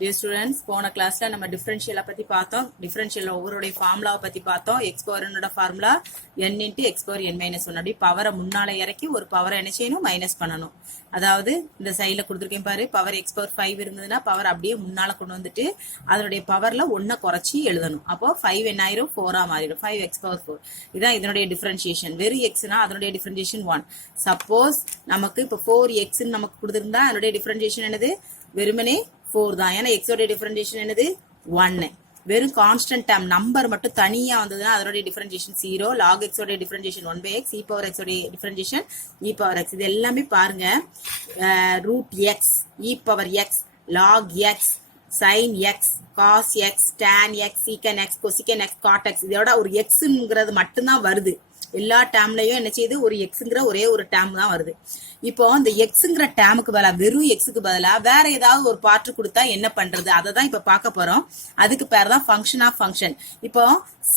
Dear students, போன கிளாஸ்ல நம்ம டிஃபரன்ஷியலை பத்தி பார்த்தோம். டிஃபரன்ஷியல் ஒவ்வொருடைய ஃபார்முலாவை பத்தி பார்த்தோம். எக்ஸ் பவர் என்னோட formula n into X power n minus one. அப்படி பவரை முன்னால இறக்கி ஒரு பவரை என்ன செய்யணும், மைனஸ் பண்ணணும். அதாவது இந்த சைடில் கொடுத்துருக்கேன் பாரு, பவர் எக்ஸ் பவர் 5 இருந்ததுன்னா பவர் அப்படியே முன்னால கொண்டு வந்துட்டு அதனுடைய பவர்ல ஒன்றை குறைச்சி எழுதணும். அப்போ 5 என்ன ஆயிரும், 4 மாறிடும். 5 எக்ஸ் பவர் 4 இதான் இதனுடைய டிஃபரன்ஷியேஷன். வெறும் எக்ஸ்னா அதனுடைய டிஃபரன்ஷியேஷன் 1. சப்போஸ் நமக்கு இப்போ 4x நமக்கு கொடுத்துருந்தா அதனுடைய டிஃபரன்ஷியேஷன் என்னது, வெறுமனே 4 தான். ஏன்னா எக்ஸோட டிஃபரன்ஷியேஷன் என்னது, 1. வெறும் கான்ஸ்டன்ட் டேர்ம் நம்பர் மட்டும் தனியா வந்ததுன்னா அதோட டிஃபரன்ஷியேஷன் 0. லாக் எக்ஸோட differentiation 1/x, e power x ஓட டிஃபரன்ஷியேஷன் e பவர் x. இது எல்லாமே பாருங்க, root x, e power x, log x, sine x, cos x, tan x, secant x, cosecant x, cot x. இதோட ஒரு எக்ஸ்ங்கிறது மட்டும்தான் வருது. எல்லா டேம்லயும் என்ன செய்யுது, ஒரு எக்ஸ்ங்கிற ஒரே ஒரு டேம் தான் வருது. இப்போ இந்த எக்ஸ்ங்கிற டேமுக்கு பதிலா வெறும் எக்ஸுக்கு பதிலா வேற ஏதாவது ஒரு பார்ட் கொடுத்தா என்ன பண்றது, அதை தான் இப்ப பார்க்க போறோம். அதுக்கு பேர் தான் ஃபங்க்ஷன் ஆஃப் ஃபங்க்ஷன். இப்போ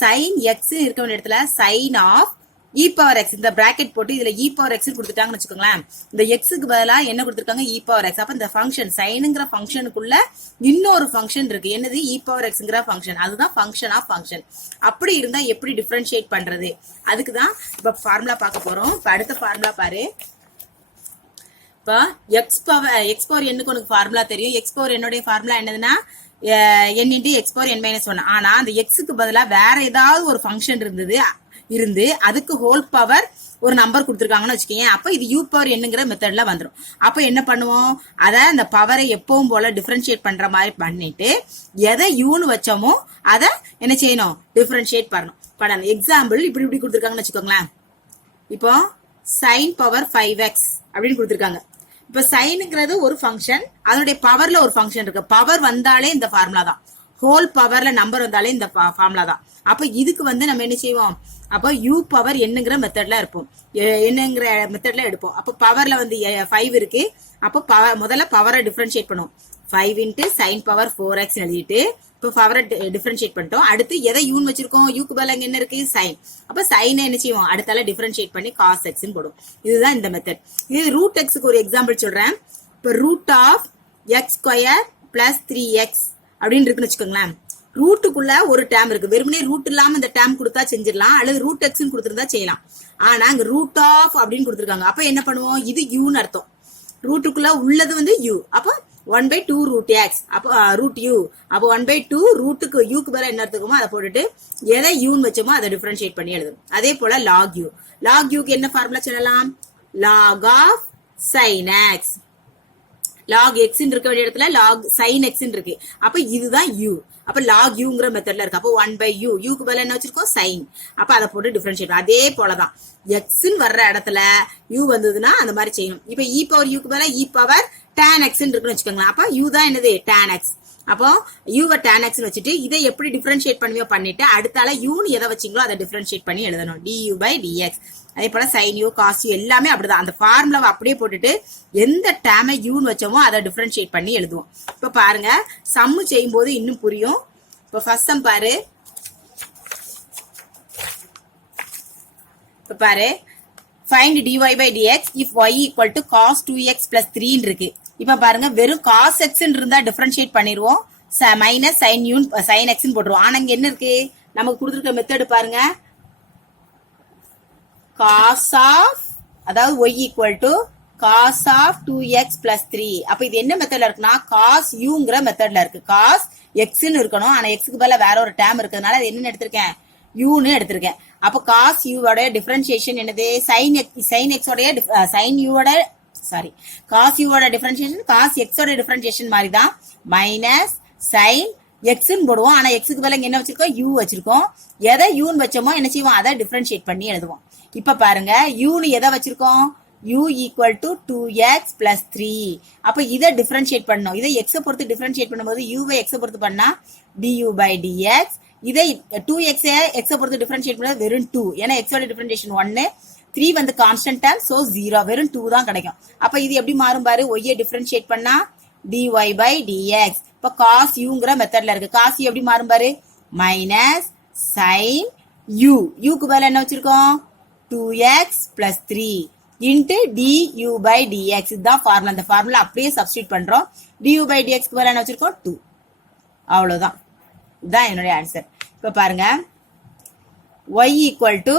சைன் எக்ஸ் இருக்க வேண்டிய இடத்துல sine of e power x, இந்த பிராக்கெட் போட்டு இதுல இ பவர் எக்ஸ் கொடுத்துட்டாங்கன்னு வச்சுக்கோங்களேன். இந்த எக்ஸுக்கு பதிலா என்ன கொடுத்துருக்காங்க, இ பவர் எக்ஸ். அப்ப இந்த ஃபங்க்ஷன் சைனுங்கிற ஃபங்க்ஷனுக்குள்ள இன்னொரு ஃபங்க்ஷன் இருக்கு, என்னது, இ பவர் எக்ஸ்ங்கிற ஃபங்க்ஷன். அதுதான் ஃபங்க்ஷன் ஆஃப் ஃபங்க்ஷன். அப்படி இருந்தா எப்படி டிஃபரன்ஷியேட் பண்றது, அதுக்குதான் இப்ப ஃபார்முலா பார்க்க போறோம். இப்ப அடுத்த ஃபார்முலா பாரு. இப்ப எக்ஸ் பவர் என்னுக்கு உனக்கு ஃபார்முலா தெரியும். எக்ஸ் பவர் என்னுடைய ஃபார்முலா என்னதுன்னா n into X power n minus one. ஆனா அந்த எக்ஸுக்கு பதிலா வேற ஏதாவது ஒரு ஃபங்க்ஷன் இருந்து அதுக்கு ஹோல் பவர் ஒரு நம்பர் கொடுத்துருக்காங்கன்னு வச்சுக்கோங்க. அப்ப இது யூ பவர் என்னங்கிற மெத்தட்ல வந்துடும். அப்ப என்ன பண்ணுவோம், அத அந்த பவரை எப்பவும் போல டிஃபரன்ஷியேட் பண்ற மாதிரி பண்ணிட்டு எதை யூன்னு வச்சோமோ அதை என்ன செய்யணும், டிஃபரன்ஷியேட் பண்ணணும். எக்ஸாம்பிள் இப்படி கொடுத்துருக்காங்கன்னு வச்சுக்கோங்களேன். இப்போ சைன் பவர் 5x அப்படின்னு கொடுத்துருக்காங்க. இப்ப சைனுங்கிறது ஒரு ஃபங்க்ஷன், அதனுடைய பவர்ல ஒரு ஃபங்க்ஷன் இருக்கு. பவர் வந்தாலே இந்த ஃபார்முலா தான், ஹோல் பவர்ல நம்பர் வந்தாலே இந்த ஃபார்முலா தான். அப்ப இதுக்கு நம்ம என்ன செய்வோம், அப்ப யூ பவர் என்னங்கிற மெத்தட்ல இருப்போம், என்னங்கிற மெத்தட்ல எடுப்போம். அப்ப பவர்ல 5 இருக்கு. அப்ப முதல்ல பவரை டிஃபரன்ஷியேட் பண்ணுவோம். 5 இன்ட்டு சைன் பவர் 4x எழுதிட்டு இப்போ பவரை டிஃபரன்ஷியேட் பண்ணிட்டோம். அடுத்து எதை யூன்னு வச்சிருக்கோம், யூக்கு பதிலா என்ன இருக்கு, சைன். அப்ப சைனை என்ன செய்வோம், அடுத்தால டிஃபரன்ஷியேட் பண்ணி காஸ் எக்ஸ்ன்னு போடும். இதுதான் இந்த மெத்தட். இது ரூட் எக்ஸுக்கு ஒரு எக்ஸாம்பிள் சொல்றேன். இப்போ root of x square plus 3x அப்படின்னு இருக்குன்னு வச்சுக்கோங்களேன். ரூட்டுக்குள்ள ஒரு டேம் இருக்கு, வெறுமனே ரூட் இல்லாம இந்த டேம் கொடுத்தா செஞ்சிடலாம், அல்லது ரூட் எக்ஸ் கொடுத்திருந்தா செய்யலாம். ஆனா அங்க ரூட் ஆஃப் அப்படின்னு கொடுத்துருக்காங்க. அப்ப என்ன பண்ணுவோம், இது யூன்னு அர்த்தம். ரூட்டுக்குள்ள உள்ளது யூ. அப்ப 1/2 ரூட் எக்ஸ், அப்போ ரூட் யூ. அப்போ 1/2 ரூட்டுக்கு யூக்கு பதிலா என்ன எடுத்துக்கோமோ அதை போட்டுட்டு எதை யூன்னு வச்சோமோ அதை டிஃபரன்ஷியேட் பண்ணி எழுதும். அதே போல லாக் யூ. லாக் யூக்கு என்ன ஃபார்முலா சொல்லலாம், log of sine x. Log x இருக்க வேண்டிய இடத்துல லாக் சைன் எக்ஸ் இருக்கு. அப்ப இதுதான் யூ. அப்ப லாக் யூங்கிற மெத்தட்ல இருக்கு. அப்போ 1/u, யூக்கு பதிலா என்ன வச்சிருக்கோம், சைன். அப்ப அதை போட்டு டிஃபரன்ஷியேட். அதே போலதான் எக்ஸ் வர்ற இடத்துல யூ வந்ததுன்னா அந்த மாதிரி செய்யணும். இப்ப இ பவர் யூக்கு பதிலா இ பவர் tan x இருக்குன்னு வச்சுக்கோங்களேன். அப்ப யூ தான் என்னது, tan x. அப்போ யூவை tan x வச்சுட்டு இதை எப்படி டிஃபரன்ஷியேட் பண்ணுவியோ பண்ணிட்டு அடுத்தால யூன்னு எதை வச்சிங்களோ அதை டிஃபரன்ஷியேட் பண்ணி எழுதணும், du/dx. அதே போல சைன் யூ, காஸ் யூ எல்லாமே அப்படிதான். அந்த ஃபார்முலாவை அப்படியே போட்டுட்டு எந்த டேமை யூன்னு வச்சோமோ அதை டிஃபரன்ஷியேட் பண்ணி எழுதுவோம். இப்ப பாருங்க, சம்மு செய்யும் போது இன்னும் புரியும். இப்ப ஃபர்ஸ்ட் சம் பாரு. இப்ப பாரு, find dy/dx if y equal to cos 2x plus 3 இருக்கு. இப்ப பாருங்க, வெறும் cos x இருந்தா டிஃபரன்ஷியேட் பண்ணிடுவோம், மைனஸ் sin x போட்டுருவோம். ஆனா இங்க என்ன இருக்கு, நமக்கு கொடுத்துருக்க மெத்தட் பாருங்க, cos of, அதாவது y equal to cos of 2x plus 3. அப்ப இது என்ன மெத்தட்ல இருக்குன்னா cos uங்கிற மெத்தட்ல இருக்கு. cos xன்னு இருக்கணும், ஆனா xக்கு பதிலா வேற ஒரு டேம் இருக்கிறதுனால அது என்னன்னு எடுத்திருக்கேன், யூன்னு எடுத்திருக்கேன். அப்ப cos u ஓட டிஃபரன்ஷியேஷன் என்னது, sin x ஓட sin u ஓட cos u ஓட டிஃபரன்ஷியேஷன் cos x ஓட டிஃபரன்ஷியேஷன் மாதிரி தான், மைனஸ் sin x ன்னு போடுவோம். ஆனா x க்கு பதிலா என்ன வச்சிருக்கோம், u வச்சிருக்கோம். எதை யூன்னு வச்சோமோ என்ன செய்வோம், அதை டிஃபரன்ஷியேட் பண்ணி எழுதுவோம். இப்ப பாருங்க, யூன்னு எதை வச்சிருக்கோம், u equal to 2x plus 3. அப்ப இதை டிஃபரன்ஷியேட் பண்ணணும். இதை x பொறுத்து டிஃபரன்ஷியேட் பண்ணும்போது u வை x பொறுத்து பண்ணா du/dx. இதை 2x x பொறுத்து டிஃபரன்ஷியேட் பண்ணா வெறும் 2. ஏன்னா x ஓட டிஃபரன்ஷியேஷன் 1, 3 கான்ஸ்டன்ட் டேர்ம், சோ 0, வெறும் 2 தான் கிடைக்கும். அப்ப இது எப்படி மாறும் பாரு, y ஐ டிஃபரன்ஷியேட் பண்ணா dy/dx. இப்ப cos uங்கிற மெத்தட்ல இருக்கு. cos u எப்படி மாறும் பாரு, மைனஸ் sin u. யூக்கு பதிலா என்ன வச்சிருக்கோம், 2x plus 3 into du/dx. இதுதான் ஃபார்முலா. அந்த ஃபார்முலா அப்படியே சப்ஸ்டிட்யூட் பண்றோம். du/dx க்கு பதிலா என்ன வச்சிருக்கோம், 2. அவ்வளவுதான். இதுதான் என்னுடைய ஆன்சர். இப்ப பாருங்க, y equal to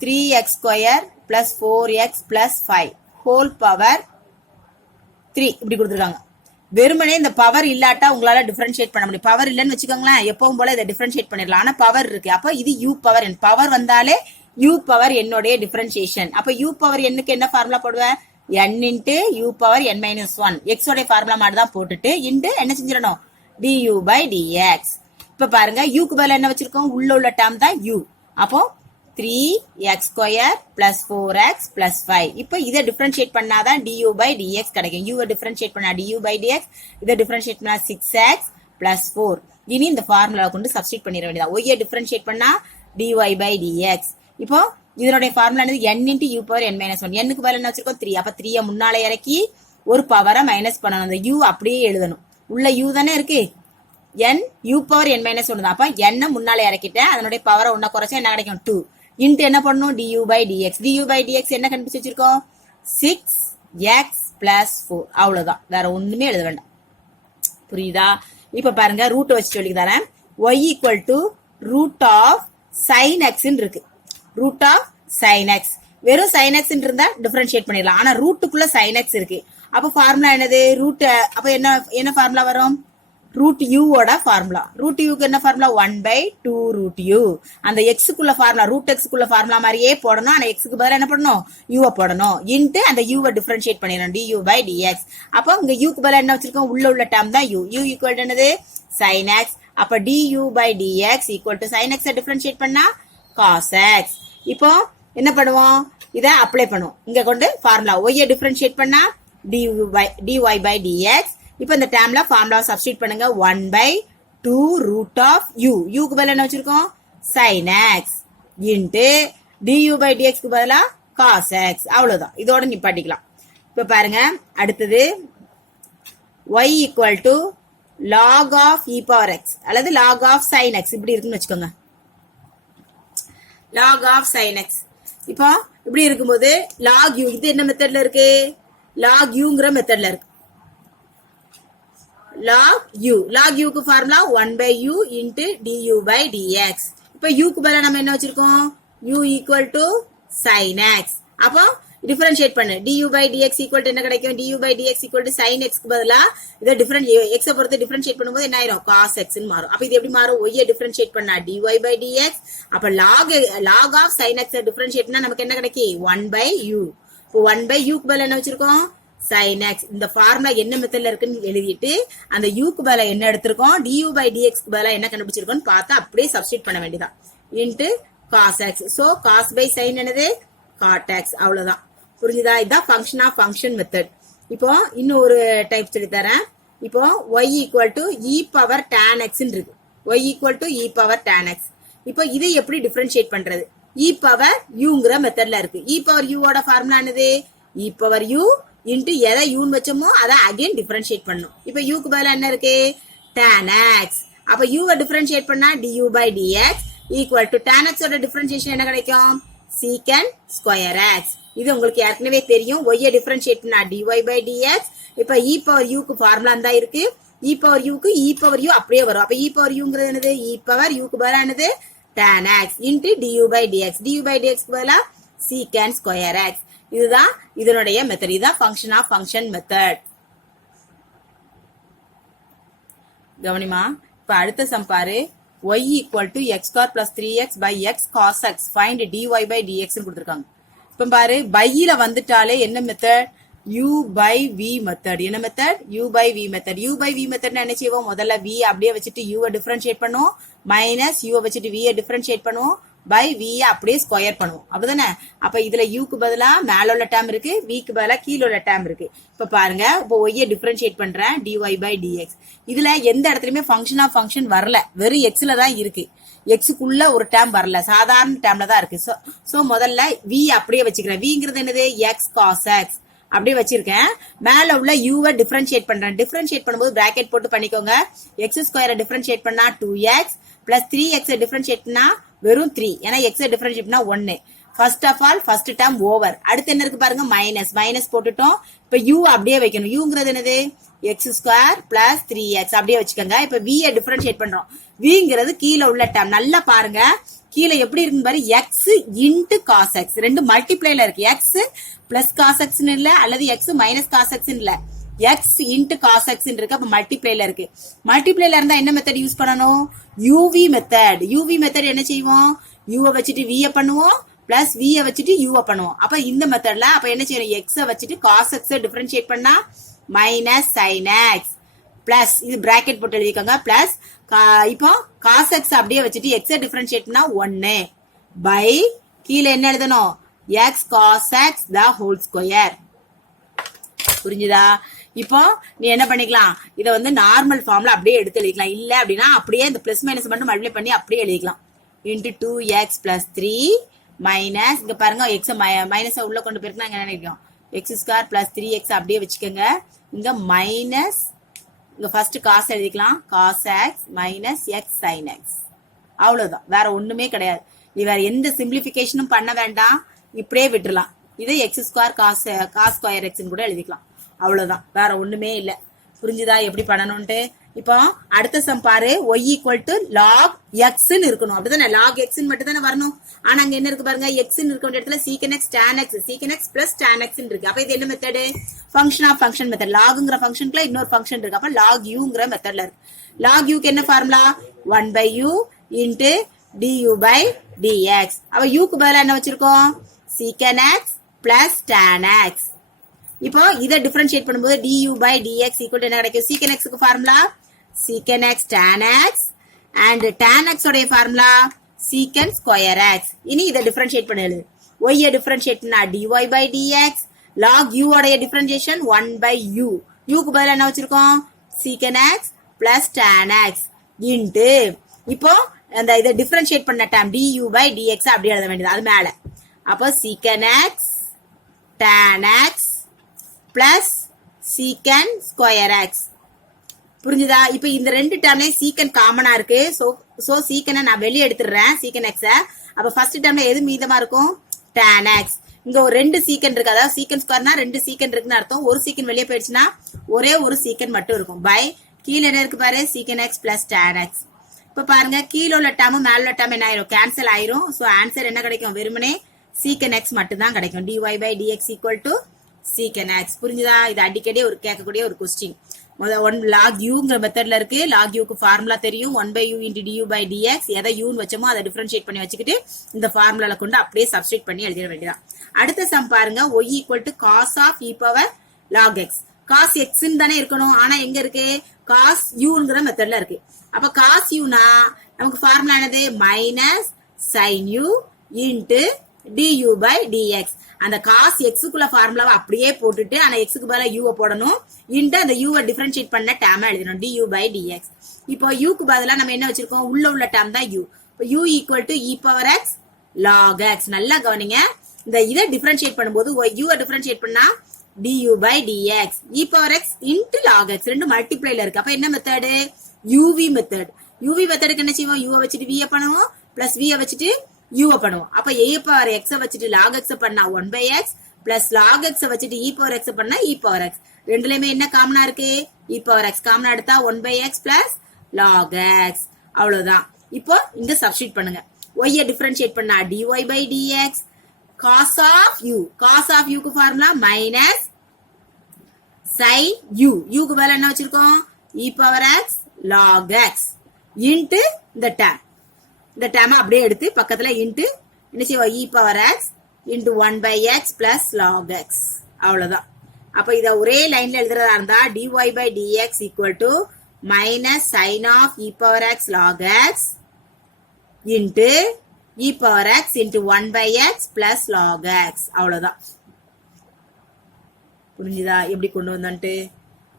3x square plus 4x plus 5 whole power 3 இப்படி கொடுத்துருக்காங்க. வெறுமனே இந்த பவர் இல்லாட்டா உங்களால டிஃபரன்ஷியேட் பண்ண முடியும். பவர் இல்லைன்னு வச்சுக்கோங்களேன், எப்பவும் போல இதை டிஃபரன்ஷியேட் பண்ணிடலாம். ஆனா பவர் இருக்கு. அப்ப இது u பவர் n. பவர் வந்தாலே u பவர் என்னுடைய டிஃபரன்ஷியேஷன். அப்ப u பவர் n-க்கு என்ன ஃபார்முலா போடுவேன்? n into u power n minus 1. x உடைய ஃபார்முலா மாதிரி தான் போட்டுட்டு இன்ட்டு என்ன செஞ்சிடணும்? du by dx. இப்ப பாருங்க, u க்கு பதிலா என்ன வச்சிருக்கோம்? உள்ள டேர்ம் தான் u. அப்போ 3x square plus 4x plus 5. இப்போ இதை டிஃபரன்ஷியேட் பண்ணாதான் du by dx கிடைக்கும். u டிஃபரன்ஷியேட் பண்ணா du by dx, இதை டிஃபரன்ஷியேட் பண்ணா 6x plus 4. இனி இந்த ஃபார்முலா கொண்டு சப்ஸ்டிட் பண்ணிட வேண்டியதா. y டிஃபரன்ஷியேட் பண்ணா dy by dx. இப்போ இதனுடைய ஃபார்முலா என்னது? n into u power n minus 1. n க்கு பதிலா என்ன வச்சிருக்கோம்? 3. அப்ப 3 முன்னால இறக்கி ஒரு பவரை மைனஸ் பண்ணணும். அந்த u அப்படியே எழுதணும். உள்ள u தானே இருக்கு. n u power n minus 1 தான். அப்ப n முன்னால இறக்கிட்டேன், அதனுடைய பவரை 1 குறைச்சா என்ன கிடைக்கும்? 2. இன்ட்டு என்ன பண்ணணும்? du by dx. du by dx என்ன கண்டுபிடிச்சு வச்சிருக்கோம்? 6x plus 4. அவ்வளவுதான், வேற ஒண்ணுமே எழுத வேண்டாம். புரியுதா? இப்ப பாருங்க, ரூட் வச்சு சொல்லி தரேன். y equal to root of sin x இருக்கு. root of sin x. வெறும் sin x இருந்தா டிஃபரன்ஷியேட் பண்ணிடலாம். ஆனா ரூட்டுக்குள்ள sin x இருக்கு. அப்ப ஃபார்முலா என்னது? ரூட். அப்ப என்ன ஃபார்முலா வரும்? ரூட் u ஓட ஃபார்முலா. ரூட் u க்கு என்ன ஃபார்முலா? 1/2 root u. அந்த x க்குள்ள ஃபார்முலா, ரூட் x க்குள்ள ஃபார்முலா மாதிரியே போடணும். ஆனா x க்கு பதிலா என்ன பண்ணணும்? u போடணும். இன்ட்டு அந்த u டிஃபரன்ஷியேட் பண்ணிடணும். du by dx. அப்ப இங்க u க்கு பதிலா என்ன வச்சிருக்கோம்? உள்ள டேர்ம் தான் u. u ஈக்குவல் என்னது? sin x. அப்ப du by dx equal to sin x differentiate பண்ணா cos x. இப்போ என்ன பண்ணுவோம்? இத அப்ளை பண்ணுவோம். இங்க கொண்டு ஃபார்முலா y டிஃபரன்ஷியேட் பண்ணா dy by dx. இப்போ இந்த டேர்ம்ல ஃபார்முலா சப்ஸ்டிட் பண்ணுங்க. 1/2 ரூட் ஆஃப் u. u க்கு பதிலா என்ன வச்சிருக்கோம்? sin x into du by dx க்கு பதிலா cos x. அவ்வளவுதான், இதோட நிப்பாட்டிக்கலாம். இப்ப பாருங்க, அடுத்தது y equal to log of e power x அல்லது log of sin x இப்படி இருக்குன்னு வச்சுக்கோங்க. log of sin x. இப்போ இப்படி இருக்கும்போது log u இது என்ன மெத்தட்ல இருக்கு? log uங்கிற மெத்தட்ல இருக்கு. log u. log u க்கு formula 1/u into du by dx. இப்ப u க்கு பதிலா நம்ம என்ன வச்சிருக்கோம்? u equal to sin x. அப்போ டிஃபரன்ஷியேட் பண்ணு. du by dx equal to என்ன கிடைக்கும்? du by dx equal to sin x க்கு பதிலா இத x பொறுத்து டிஃபரன்ஷியேட் பண்ணும்போது என்ன ஆயிரும்? cos x ன்னு மாறும். அப்ப இது எப்படி மாறும்? y டிஃபரன்ஷியேட் பண்ணா dy by dx. அப்ப log of sin x differentiate பண்ணா நமக்கு என்ன கிடைக்கும்? 1/u. இப்போ 1/u க்கு பதிலா என்ன வச்சிருக்கோம்? sin x. இந்த ஃபார்முலா என்ன மெத்தட்ல இருக்குன்னு எழுதிட்டு அந்த u க்கு பதிலா என்ன எடுத்திருக்கோம்? du by dx க்கு பதிலா என்ன கண்டுபிடிச்சிருக்கோம் பார்த்தா அப்படியே சப்ஸ்டிட் பண்ண வேண்டியதான். Into cos x. So cos by sin என்னது? cot x. அவ்வளவுதான். புரிஞ்சுதா? இதுதான் ஃபங்க்ஷன் ஆஃப் ஃபங்க்ஷன் மெத்தட். இப்போ இன்னும் ஒரு டைப் சொல்லி தரேன். இப்போ y equal to e power tan x இருக்கு. y equal to e power tan x. இப்போ இதை எப்படி டிஃபரன்ஷியேட் பண்றது? e power uங்கிற மெத்தட்ல இருக்கு. e power u ஓட ஃபார்முலா என்னது? e power u இன்ட்டு எதை யூன்னு வச்சோமோ அதை அகைன் டிஃபரன்ஷியேட் பண்ணும். இப்ப u க்கு பதிலா என்ன இருக்கு? tan x. அப்ப u டிஃபரன்ஷியேட் பண்ணா du by dx equal to tan x ஓட டிஃபரன்ஷியேஷன் என்ன கிடைக்கும்? secant square x. இது உங்களுக்கு ஏற்கனவே தெரியும். y டிஃபரன்ஷியேட் பண்ணா dy by dx. இப்ப e power u க்கு ஃபார்முலா தான் இருக்கு. e power u க்கு e power u அப்படியே வரும். அப்ப e power uங்கிறது என்னது? e power u க்கு பதிலா என்னது? tan x into du by dx. du by dx க்கு பதிலா secant square x. இதுதான் இதனுடைய மெத்தட். இதுதான் ஃபங்க்ஷன் ஆஃப் ஃபங்க்ஷன் மெத்தட். கவனிமா. இப்ப அடுத்த சம் பாரு. y equal to x square plus 3x by x cos x find dy by dx ன்னு கொடுத்திருக்காங்க. இப்ப பாரு, பையில வந்துட்டாலே என்ன method? u by v method. என்ன method? u by v method. u by v மெத்தட்னா என்ன செய்வோம்? முதல்ல v அப்படியே வச்சுட்டு u டிஃபரன்ஷியேட் பண்ணுவோம். மைனஸ் u வச்சுட்டு v டிஃபரன்ஷியேட் பண்ணுவோம். by v அப்படியே ஸ்கொயர் பண்ணுவோம். அப்படிதானே? அப்ப இதுல u க்கு பதிலா மேல உள்ள டேர்ம் இருக்கு, v க்கு பதிலா கீழ உள்ள டேர்ம் இருக்கு. இப்ப பாருங்க, இப்போ y டிஃபரன்ஷியேட் பண்றேன் dy by dx. இதுல எந்த இடத்துலயுமே ஃபங்க்ஷன் ஆஃப் ஃபங்க்ஷன் வரல, வெறும் x ல தான் இருக்கு. x க்குள்ள ஒரு டேர்ம் வரல, சாதாரண டேர்ம்ல தான் இருக்கு. சோ முதல்ல v அப்படியே வச்சுக்கிறேன். vங்கிறது என்னது? x cos x அப்படியே வச்சிருக்கேன். மேல உள்ள u டிஃபரன்ஷியேட் பண்றேன். டிஃபரன்ஷியேட் பண்ணும்போது பிராக்கெட் போட்டு பண்ணிக்கோங்க. x ஸ்கொயரை டிஃபரன்ஷியேட் பண்ணா 2x பிளஸ் 3x டிஃபரன்ஷியேட் பண்ணா வெறும் 3. ஏன்னா x டிஃபரன்ஷியேட் பண்ணா 1. First of all first term over. அடுத்து என்ன இருக்கு பாருங்க? மைனஸ். மைனஸ் போட்டுட்டோம். இப்ப u அப்படியே வைக்கணும். uங்கிறது என்னது? எக்ஸ் ஸ்கொயர் பிளஸ் 3x அப்படியே வச்சுக்கோங்க. இப்ப v டிஃபரன்ஷியேட் பண்றோம். vங்கிறது கீழே உள்ள டேர்ம். நல்லா பாருங்க, கீழே எப்படி இருக்கு பாரு, எக்ஸ் இன்டு காஸ் எக்ஸ், ரெண்டு மல்டிப்ளைல இருக்கு. எக்ஸ் பிளஸ் காஸ் எக்ஸ் இல்ல, அல்லது எக்ஸ் மைனஸ் காஸ் எக்ஸ் இல்ல, எக்ஸ் இன்டு காஸ் எக்ஸ் இருக்கு. அப்ப மல்டிப்ளைல இருக்கு. மல்டிப்ளைல இருந்தா என்ன மெத்தட் யூஸ் பண்ணணும்? UV method. யூவி மெத்தட் என்ன செய்வோம்? யூவை வச்சுட்டு v பண்ணுவோம், பிளஸ் v வச்சுட்டு u பண்ணுவோம். அப்ப இந்த மெத்தட்ல அப்ப என்ன செய்யணும்? எக்ஸ வச்சுட்டு காஸ் எக்ஸ் டிஃபரன்ஷியேட் பண்ணா மைனஸ் சைன் எக்ஸ் பிளஸ், இது பிராக்கெட் போட்டு எழுதிக்கோங்க, பிளஸ் இப்போ காஸ் எக்ஸ் அப்படியே வச்சுட்டு எக்ஸ டிஃபரன்ஷியேட் பண்ணா 1 பை கீழே என்ன எழுதணும்? X cos x the whole square. புரிஞ்சுதா? இப்போ நீ என்ன பண்ணிக்கலாம், இதை வந்து நார்மல் ஃபார்ம்ல அப்படியே எடுத்து எழுதிக்கலாம். இல்ல அப்படின்னா அப்படியே இந்த பிளஸ் மைனஸ் மட்டும் மல்டிப்ளை பண்ணி அப்படியே எழுதிக்கலாம். இன்டு 2x பிளஸ் 3 மைனஸ், இங்க பாருங்க எக்ஸ் மைனஸ் உள்ள கொண்டு போயிருக்கா என்ன நினைக்கிறோம்? எக்ஸ் ஸ்கொயர் பிளஸ் 3x அப்படியே வச்சுக்கோங்க. இங்க மைனஸ், இங்க ஃபர்ஸ்ட் காஸ் எழுதிக்கலாம், cos x minus x sine x. அவ்வளவுதான், வேற ஒண்ணுமே கிடையாது. நீ வேற எந்த சிம்பிளிபிகேஷனும் பண்ண வேண்டாம், இப்படியே விட்டுறலாம். இது எக்ஸ் ஸ்கொயர் காஸ் ஸ்கொயர் எக்ஸ்ன்னு கூட எழுதிக்கலாம். அவ்வளவுதான், வேற ஒண்ணுமே இல்ல. புரிஞ்சுதா எப்படி பண்ணணும்ட்டு? இப்போ அடுத்த சம் பாரு, y ஈக்குவல் டு லாக் எக்ஸ்ன்னு இருக்கணும். அப்படிதானே? லாக் எக்ஸ்ன்னு மட்டும் தானே வரணும். ஆனா அங்க என்ன இருக்கு பாருங்க, எக்ஸ்ன்னு இருக்க வேண்டிய இடத்துல secant x tan x, secant x plus tan x இருக்கு. அப்ப இது என்ன method? Function of function method. லாக்ங்கிற ஃபங்க்ஷனுக்குள்ள இன்னொரு ஃபங்க்ஷன் இருக்கு. அப்ப லாக் யூங்கிற மெத்தட்ல இருக்கு. லாக் யூக்கு என்ன formula? 1 by u into du by dx. அப்ப யூக்கு பதிலா என்ன வச்சிருக்கோம்? Secant x plus tan X. இப்போ இதை டிஃபரன்ஷியேட் பண்ணும்போது du by dx ஈக்குவல் என்ன கிடைக்கும்? சீக்கன் எக்ஸ்க்கு formula secant x tan x and tan x உடைய ஃபார்முலா சீக்கன் ஸ்கொயர் எக்ஸ். இனி இதை டிஃபரன்ஷியேட் பண்ண எழுது. y டிஃபரன்ஷியேட் பண்ணா dy by dx, log u உடைய டிஃபரன்ஷியேஷன் 1 by u. யூக்கு பதிலா என்ன வச்சிருக்கோம்? Secant x plus tan x into, இப்போ அந்த இதை டிஃபரன்ஷியேட் பண்ண டைம் du by dx அப்படி எழுத வேண்டியது அது மேல. அப்போ secant x tan x plus secant square x. புரிஞ்சுதா? இப்ப இந்த ரெண்டு டேர்ம்லயும் சீக்கன் காமனா இருக்கு. சோ சீக்கனை நான் வெளியே எடுத்துடுறேன், சீக்கன் எக்ஸ. அப்ப ஃபர்ஸ்ட் டேர்ம்ல எது மீதமா இருக்கும்? Tan x. இங்க ஒரு ரெண்டு சீக்கன் இருக்கு, அதாவது சீக்கன் ஸ்கொயர்னா ரெண்டு சீக்கன் இருக்குன்னு அர்த்தம். ஒரு சீக்கன் வெளியே போயிடுச்சுன்னா ஒரே ஒரு சீக்கன் மட்டும் இருக்கும். பை கீழே என்ன இருக்கு பாரு, சீக்கன் எக்ஸ் பிளஸ் டான் எக்ஸ். இப்ப பாருங்க, கீழே உள்ள டேர்மும் மேல உள்ள டேர்ம் என்ன ஆயிரும்? கேன்சல் ஆயிரும். சோ ஆன்சர் என்ன கிடைக்கும்? வெறுமனே சீக்கன் எக்ஸ் மட்டும் தான் கிடைக்கும். dy by dx equal to சீக்கன் எக்ஸ். புரிஞ்சுதா? இது அடிக்கடி ஒரு கேட்கக்கூடிய ஒரு கொஸ்டின். லாக் யூங்கிற மெத்தட்ல இருக்கு. லாக் யூக்கு ஃபார்முலா தெரியும், 1 by u into du by dx. எதை யூன்னு வச்சோமோ அதை டிஃபரன்ஷியேட் பண்ணி வச்சுக்கிட்டு இந்த ஃபார்முலால கொண்டு அப்படியே சப்ஸ்டிட் பண்ணி எழுதிட வேண்டியதான். அடுத்த சம் பாருங்க, y equal to cos of e power log x. Cos எக்ஸ்ன்னு தானே இருக்கணும், ஆனா எங்க இருக்கு? காஸ் யூங்கிற மெத்தட்ல இருக்கு. அப்ப காஸ் யூனா நமக்கு ஃபார்முலா என்னது? Minus sine u into du by dx. அந்த காஸ் எக்ஸுக்குள்ள ஃபார்முலாவை அப்படியே போட்டுட்டு அந்த எக்ஸுக்கு பதிலா யூவை போடணும். இன்டு அந்த யூவை டிஃபரன்ஷியேட் பண்ண டேர்மை எழுதணும், du by dx. இப்போ யூக்கு பதிலா நம்ம என்ன வச்சிருக்கோம்? உள்ள டேர்ம் தான் யூ. இப்போ you equal to E power X log X. நல்லா கவனிங்க, இந்த இதை டிஃபரன்ஷியேட் பண்ணும்போது யூவை டிஃபரன்ஷியேட் பண்ணா du by dx e power x into log x ரெண்டு மல்டிப்ளைல இருக்கு. அப்ப என்ன மெத்தட்? uv method. uv மெத்தடுக்கு என்ன செய்வோம்? u வச்சிட்டு v பண்ணுவோம், பிளஸ் v வச்சிட்டு u பண்ணுவோம். அப்ப a பவர் x வச்சிட்டு log x பண்ணா 1 by x plus log x வச்சிட்டு e power x பண்ணா e power x. ரெண்டுலயுமே என்ன காமனா இருக்கு? e power x காமனா எடுத்தா 1 by x plus log x. அவ்வளவுதான். இப்போ இங்க சப்ஸ்டிட் பண்ணுங்க. y டிஃபரன்ஷியேட் பண்ணா dy by dx cos of u. cos of u க்கு formula minus sin u. u க்கு பதிலா என்ன வச்சிருக்கோம்? e power x log x into இந்த டேர்ம். இந்த டேர்ம் அப்படியே எடுத்து பக்கத்துல இன்டு என்ன செய்வோம்? e power x into 1 by x plus log x. அவ்வளவுதான். அப்ப இத ஒரே லைன்ல எழுதுறதா இருந்தா dy by dx equal to minus sin of e power x log x into e power x into 1 by x plus log x. அவ்வளவுதான். புரிஞ்சுதா எப்படி கொண்டு வந்தான்ட்டு?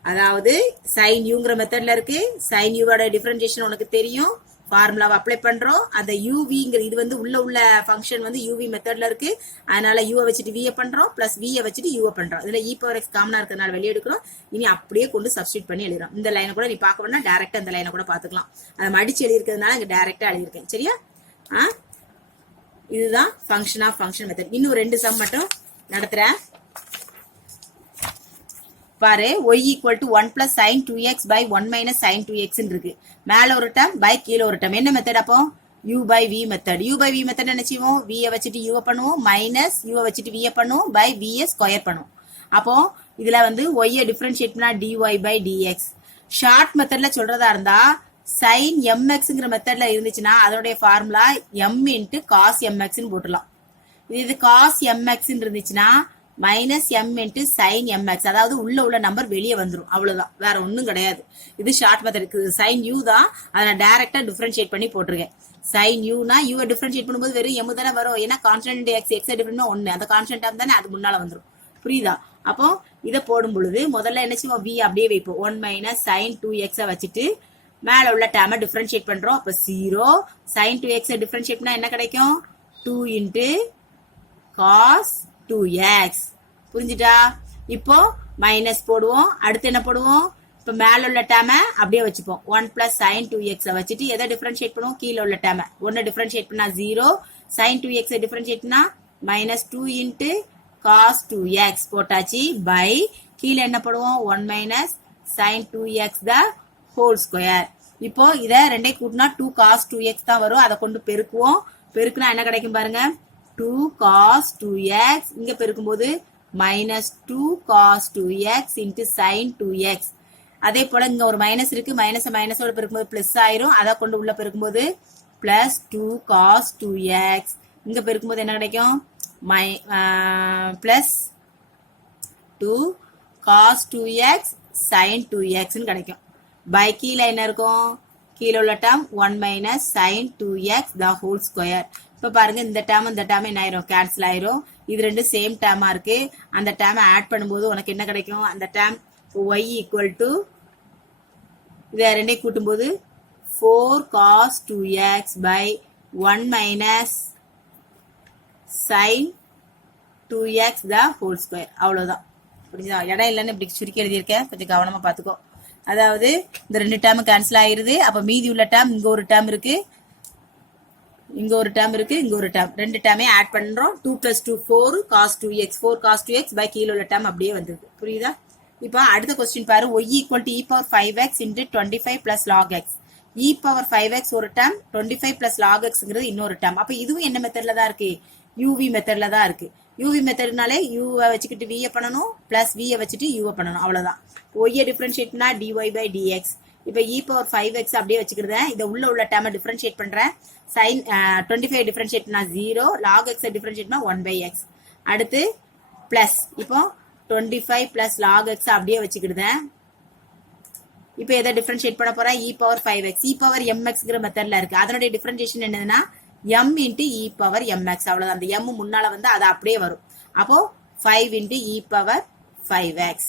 அதாவது sin uங்கிற மெத்தட்ல இருக்கு. sin u ஓட டிஃபரன்ஷியேஷன் உனக்கு தெரியும், ஃபார்முலாவை அப்ளை பண்றோம். அந்த uvங்கிற இது வந்து உள்ள ஃபங்க்ஷன் வந்து uv மெத்தட்ல இருக்கு. அதனால u வச்சுட்டு v பண்றோம், பிளஸ் v வச்சுட்டு u பண்றோம். இதுல e power x காமனா இருக்கறனால வெளிய எடுக்கிறோம். இனி அப்படியே கொண்டு சப்ஸ்டிட் பண்ணி எழுதுறோம். இந்த லைனை கூட நீ பார்க்க வேணா, டைரக்டா இந்த லைனை கூட பாத்துக்கலாம். அதை மடிச்சு எழுதி இருக்கிறதுனால இங்க டைரக்டா எழுதியிருக்கேன். சரியா? இதுதான் ஃபங்க்ஷன் ஆஃப் ஃபங்க்ஷன் மெத்தட். இன்னும் 2 சம் மட்டும் நடத்துறேன். பாரு y equal to 1 plus sine 2x by 1 minus sine 2x இருக்கு. மேல ஒரு டேம் பை கீழே ஒரு டேம். என்ன மெத்தட் அப்போ u by v method. u by v method என்ன செய்வோம்? v வச்சுட்டு u பண்ணுவோம், மைனஸ் u வச்சுட்டு v பண்ணுவோம், பை v ஸ்கொயர் பண்ணுவோம். அப்போ இதுல வந்து y டிஃபரன்ஷியேட் பண்ணா dy பை dx. ஷார்ட் மெத்தட்ல சொல்றதா இருந்தா sin mxங்கிற மெத்தட்ல இருந்துச்சுன்னா அதோடைய formula m into cos mx போட்டுலாம். இது காஸ் mx இருந்துச்சுன்னா minus m into sine mx, அதாவது உள்ள நம்பர் வெளியே வந்துடும், அவ்வளவுதான், வேற ஒன்றும் கிடையாது. இது ஷார்ட் மெத்தட். சைன் யூ தான், அதை நான் டைரக்டா டிஃபரன்ஷியேட் பண்ணி போட்டிருக்கேன். சைன் யூனா யூவை டிஃபரன்ஷியேட் பண்ணும்போது வெறும் எம் தானே வரும், ஏன்னா கான்ஸ்டன்ட் எக்ஸ் எக்ஸ் டிஃபரன்ட் ஒன்று, அந்த கான்ஸ்டன்ட் டேம் தானே அது முன்னால வந்துடும். புரியுதா? அப்போ இதை போடும் பொழுது முதல்ல என்ன செய்வோம்? v அப்படியே வைப்போம். 1 மைனஸ் சைன் 2x வச்சுட்டு மேல உள்ள டேமை டிஃபரன்ஷியேட் பண்றோம். அப்ப 0 சைன் 2x டிஃபரன்ஷியேட் பண்ணா என்ன கிடைக்கும்? 2 இன்ட்டு காஸ் 2x. புரிஞ்சுட்டா? இப்போ மைனஸ் போடுவோம். அடுத்து என்ன போடுவோம்? இப்ப மேல உள்ள டேமை அப்படியே வச்சுப்போம். 1 பிளஸ் சைன் 2x வச்சுட்டு எதை டிஃபரன்ஷியேட் பண்ணுவோம்? கீழே உள்ள டேமை. 1 டிஃபரன்ஷியேட் பண்ணா 0, சைன் 2x டிஃபரன்ஷியேட் பண்ணா மைனஸ் 2 இன்ட்டு காஸ் 2x போட்டாச்சு. பை கீழே என்ன போடுவோம்? 1 minus sine 2x the whole square. இப்போ இத ரெண்டே கூட்டினா 2 காஸ் 2x தான் வரும். அதை கொண்டு பெருக்குவோம். பெருக்குனா என்ன கிடைக்கும் பாருங்க? 2 காஸ் 2x. இங்க பெருக்கும் போது minus 2 cos 2x into sine 2x. அதே போல இங்க ஒரு மைனஸ் இருக்கு, மைனஸ் மைனஸோட பெருக்கும்போது பிளஸ் ஆயிரும். அதை கொண்டு உள்ள பெருக்கும்போது பிளஸ் 2 காஸ் 2x. இங்க பெருக்கும்போது என்ன கிடைக்கும்? Plus 2 cos 2x sign 2x கிடைக்கும். பை கீழே என்ன இருக்கும்? கீழே உள்ள term 1 minus sine 2x the whole square. இப்ப பாருங்க, இந்த டேர்ம் இந்த டேர்ம் என்ன ஆயிரும்? கேன்சல் ஆயிரும். இது ரெண்டு சேம் டேர்மா இருக்கு. அந்த டேர்மை ஆட் பண்ணும்போது உனக்கு என்ன கிடைக்கும்? அந்த டேர்ம் y ஈக்குவல் டு இதை ரெண்டே கூட்டும் போது 4 cos 2x by 1 minus sine 2x the whole square. அவ்வளவுதான். புரிஞ்சுதா? இடம் இல்லைன்னு இப்படி சுருக்கி எழுதியிருக்கேன், கொஞ்சம் கவனமா பாத்துக்கோ. அதாவது இந்த ரெண்டு டேர்ம் கேன்சல் ஆயிருது. அப்ப மீதி உள்ள டேர்ம் இங்க ஒரு டேர்ம் இருக்கு, இங்க ஒரு டேர்ம் இருக்கு, இங்க ஒரு டேர்ம். ரெண்டு டேர்மே ஆட் பண்றோம். 2 plus 2 4 cos 2x 4 cos 2x by கீழே உள்ள டேர்ம் அப்படியே வந்துருக்கு. புரியுதா? இப்போ அடுத்த கொஸ்டின் பாரு. y equal to e power 5x into 25 plus log x. e power 5x ஒரு டேர்ம், 25 பிளஸ் லாக் எக்ஸ்ங்கிறது இன்னொரு டேர்ம். அப்ப இதுவும் என்ன மெத்தட்ல தான் இருக்கு? uv மெத்தட்ல தான் இருக்கு. uv மெத்தட்னாலே u வச்சுக்கிட்டு v பண்ணணும், பிளஸ் v வச்சுட்டு u பண்ணணும், அவ்வளவுதான். y டிஃபரன்ஷியேட் பண்ணா dy பை dx. இப்ப e பவர் 5x அப்படியே வச்சுக்கிறேன். இதை உள்ள டேர்மை டிஃபரன்ஷியேட் பண்றேன். சைன் 25 டிஃபரன்ஷியேட் பண்ணா 0, லாக் எக்ஸ் டிஃபரன்ஷியேட் பண்ணா 1 பை எக்ஸ். அடுத்து பிளஸ் இப்போ 25 பிளஸ் லாக் எக்ஸ் அப்படியே வச்சுக்கிடுதேன். இப்போ எதை டிஃபரன்ஷியேட் பண்ண போறேன்? e power 5x. e power mxங்கிற மெத்தட்ல இருக்கு. அதனுடைய டிஃபரன்ஷியேஷன் என்னதுன்னா m into e power mx. அவ்வளவுதான். அந்த m முன்னால வந்து அது அப்படியே வரும். அப்போ 5 இன்ட்டு e பவர் 5x.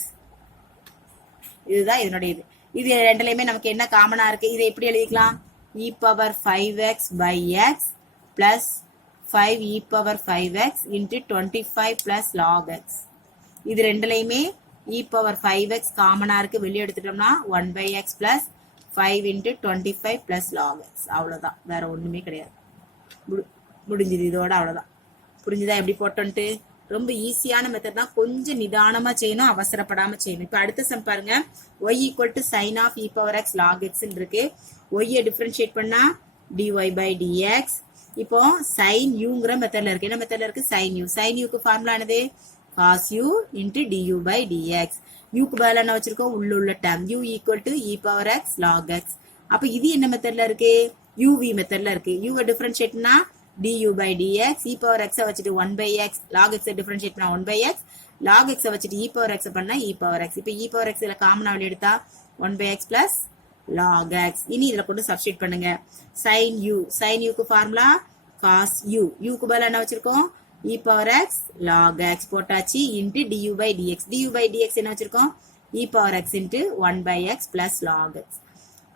இதுதான் இதனுடைய இது. இது ரெண்டுலயுமே நமக்கு என்ன காமனா இருக்கு? இதை எப்படி எழுதிக்கலாம்? e power 5x by x plus 5 e power 5x into 25 plus log x. இது ரெண்டுலயுமே e பவர் 5x காமனா இருக்கு. வெளியே எடுத்துட்டோம்னா 1 by x plus 5 into 25 plus log x. அவ்வளவுதான், வேற ஒண்ணுமே கிடையாது. முடிஞ்சது இதோட, அவ்வளவுதான். புரிஞ்சுதா எப்படி போட்டோன்ட்டு? ரொம்ப ஈஸியான மெத்தட் தான். கொஞ்சம் நிதானமா செய்யணும், அவசரப்படாம செய்யணும். இப்ப அடுத்த சம் பாருங்க. y equal to sine of e power x log x இருக்கு. y டிஃபரன்ஷியேட் பண்ணா dy by dx. இப்போ sin uங்கிற மெத்தட்ல இருக்கு. என்ன மெத்தட்ல இருக்கு? sin u. sin uக்கு ஃபார்முலா என்னது? cos u into du by dx. uக்கு பதிலா என்ன வச்சிருக்கோம்? உள்ள டேர்ம் u equal to e power x log x. அப்ப இது என்ன மெத்தட்ல இருக்கு? uv மெத்தட்ல இருக்கு. u டிஃபரன்ஷியேட் பண்ணா du by dx. e power x வச்சுட்டு 1 by x, log x differentiate பண்ணா 1 by x, log x வச்சுட்டு e பவர் x பண்ணா e பவர் x. இப்போ e பவர் x இதுல காமனா வெளிய எடுத்தா 1 by x plus log x. இனி இதுல கொண்டு சப்ஸ்டிட் பண்ணுங்க. sin u. sin u க்கு ஃபார்முலா cos u. u க்கு பதிலா என்ன வச்சிருக்கோம்? e power x log x போட்டாச்சு into du by dx. du by dx என்ன வச்சிருக்கோம்? e power x into 1 by x plus log x.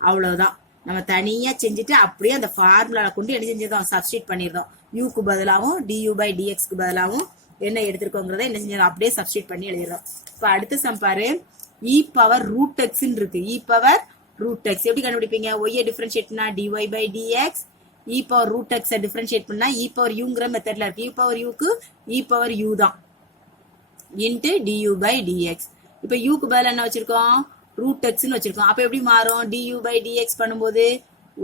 அவ்வளவுதான். நம்ம தனியா செஞ்சுட்டு அப்படியே அந்த ஃபார்முலால கொண்டு என்ன செஞ்சிருந்தோம்? சப்ஸ்டிட் பண்ணிருந்தோம். u க்கு பதிலாவும் du by dx க்கு பதிலாவும் என்ன எடுத்திருக்கோங்கிறத என்ன செஞ்சிருந்தோம்? அப்படியே சப்ஸ்டிட் பண்ணி எழுதிடுறோம். இப்ப அடுத்த சம் பாரு. e பவர் ரூட் x இருக்கு. e பவர் ரூட் x எப்படி கண்டுபிடிப்பீங்க? y டிஃபரன்ஷியேட் பண்ணா dy by dx. e power root x differentiate பண்ணா e பவர் uங்கிற மெத்தட்ல இருக்கு. e பவர் u க்கு e பவர் u தான் into du by dx. இப்ப யூக்கு பதிலா என்ன வச்சிருக்கோம், ரூட் எக்ஸ்ன்னு வச்சிருக்கோம். அப்ப எப்படி மாறும், du by dx பண்ணும்போது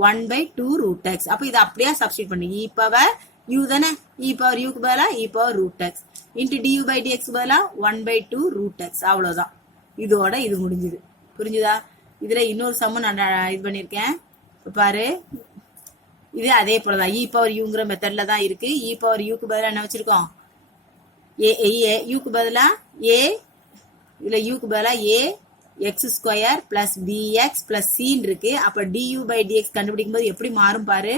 1/2 ரூட் எக்ஸ். அப்ப இதை அப்படியே சப்ஸ்டிட் பண்ணி இ பவர் யூ தானே, இ பவர் யூக்கு பதிலா e power root x into du by dx பதிலா 1/2 ரூட் எக்ஸ். அவ்வளவுதான், இதோட இது முடிஞ்சுது. புரிஞ்சுதா? இதுல இன்னொரு சம்ம நான் இது பண்ணிருக்கேன் பாரு. இது அதே போலதான் இ பவர் யூங்கிற மெத்தட்ல தான் இருக்கு. இ பவர் யூக்கு பதிலா என்ன வச்சிருக்கோம், யூக்கு பதிலா ஏ, இதுல யூக்கு பதிலா a x square plus b x plus சின்னு இருக்கு. அப்ப du by dx கண்டுபிடிக்கும் போது எப்படி மாறும் பாரு,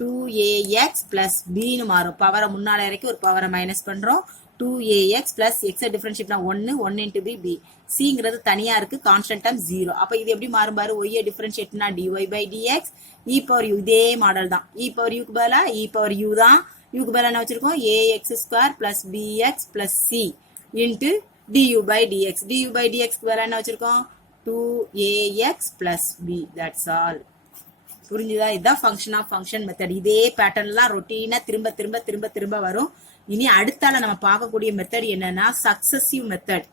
2ax பிளஸ் பின்னு மாறும். பவரை முன்னால இறக்கி ஒரு பவரை மைனஸ் பண்றோம். 2ax பிளஸ் எக்ஸ் டிஃபரன்ஷியேட்னா 1 இன்டு பி, பி சிங்கிறது தனியா இருக்கு, கான்ஸ்டன்ட் டேர்ம் 0. அப்ப இது எப்படி மாறும் பாரு, y டிஃபரன்ஷியேட்னா dy by dx e power u. இதே மாடல் தான், e பவர் யூக்கு பதிலா e பவர் u தான். யூக்கு பதிலா என்ன வச்சிருக்கோம், ax square plus bx plus c into du by dx. du by dx பதிலா என்ன வச்சிருக்கோம், 2ax plus b. That's all. புரிஞ்சுதா? இதுதான் ஃபங்க்ஷன் ஆஃப் ஃபங்க்ஷன் மெத்தட். இதே பேட்டர்ன்லாம் ரொட்டீனா திரும்ப திரும்ப திரும்ப திரும்ப வரும். இனி அடுத்தால நம்ம பார்க்கக்கூடிய மெத்தட் என்னன்னா சக்சசிவ் மெத்தட்.